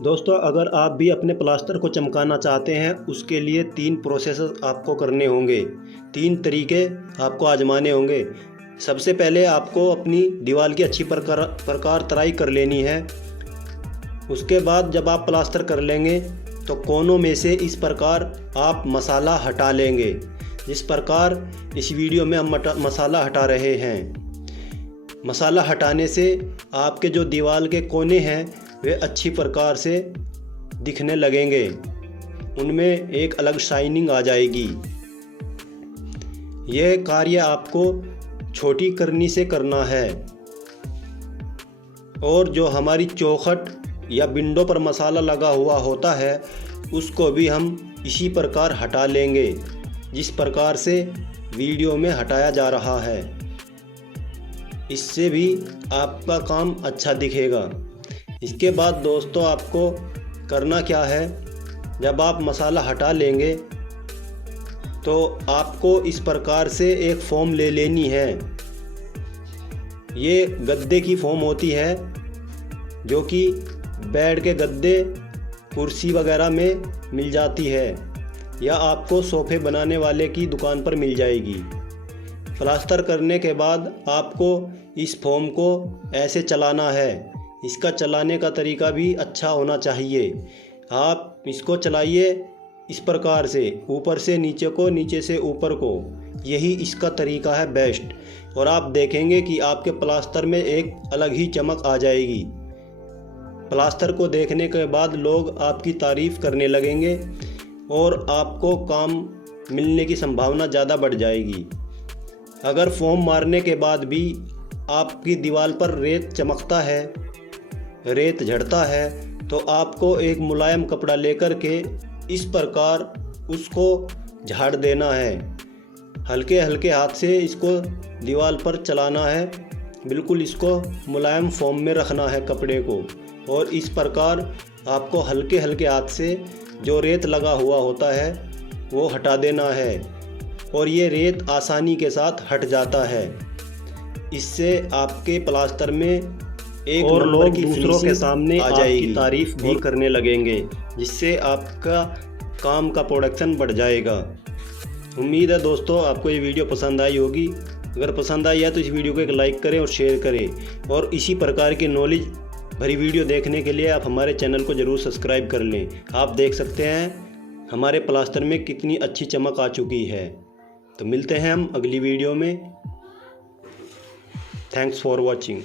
दोस्तों, अगर आप भी अपने प्लास्टर को चमकाना चाहते हैं, उसके लिए 3 प्रोसेस आपको करने होंगे। 3 तरीके आपको आजमाने होंगे। सबसे पहले आपको अपनी दीवार की अच्छी प्रकार तराई कर लेनी है। उसके बाद जब आप प्लास्टर कर लेंगे तो कोनों में से इस प्रकार आप मसाला हटा लेंगे, जिस प्रकार इस वीडियो में हम मसाला हटा रहे हैं। मसाला हटाने से आपके जो दीवार के कोने हैं वे अच्छी प्रकार से दिखने लगेंगे, उनमें एक अलग शाइनिंग आ जाएगी। यह कार्य आपको छोटी करनी से करना है। और जो हमारी चौखट या विंडो पर मसाला लगा हुआ होता है उसको भी हम इसी प्रकार हटा लेंगे, जिस प्रकार से वीडियो में हटाया जा रहा है। इससे भी आपका काम अच्छा दिखेगा। इसके बाद दोस्तों, आपको करना क्या है, जब आप मसाला हटा लेंगे तो आपको इस प्रकार से एक फोम ले लेनी है। ये गद्दे की फोम होती है, जो कि बेड के गद्दे, कुर्सी वगैरह में मिल जाती है, या आपको सोफ़े बनाने वाले की दुकान पर मिल जाएगी। प्लास्टर करने के बाद आपको इस फोम को ऐसे चलाना है। इसका चलाने का तरीका भी अच्छा होना चाहिए। आप इसको चलाइए इस प्रकार से, ऊपर से नीचे को, नीचे से ऊपर को। यही इसका तरीका है बेस्ट। और आप देखेंगे कि आपके प्लास्टर में एक अलग ही चमक आ जाएगी। प्लास्टर को देखने के बाद लोग आपकी तारीफ़ करने लगेंगे और आपको काम मिलने की संभावना ज़्यादा बढ़ जाएगी। अगर फोम मारने के बाद भी आपकी दीवार पर रेत चमकता है, रेत झड़ता है, तो आपको एक मुलायम कपड़ा लेकर के इस प्रकार उसको झाड़ देना है। हल्के हल्के हाथ से इसको दीवार पर चलाना है। बिल्कुल इसको मुलायम फोम में रखना है कपड़े को, और इस प्रकार आपको हल्के हल्के हाथ से जो रेत लगा हुआ होता है वो हटा देना है। और ये रेत आसानी के साथ हट जाता है। इससे आपके प्लास्टर में एक और लोग दूसरों के सामने आ जाएगी, तारीफ भी करने लगेंगे, जिससे आपका काम का प्रोडक्शन बढ़ जाएगा। उम्मीद है दोस्तों आपको ये वीडियो पसंद आई होगी। अगर पसंद आई है तो इस वीडियो को एक लाइक करें और शेयर करें। और इसी प्रकार की नॉलेज भरी वीडियो देखने के लिए आप हमारे चैनल को ज़रूर सब्सक्राइब कर लें। आप देख सकते हैं हमारे प्लास्टर में कितनी अच्छी चमक आ चुकी है। तो मिलते हैं हम अगली वीडियो में। Thanks for watching.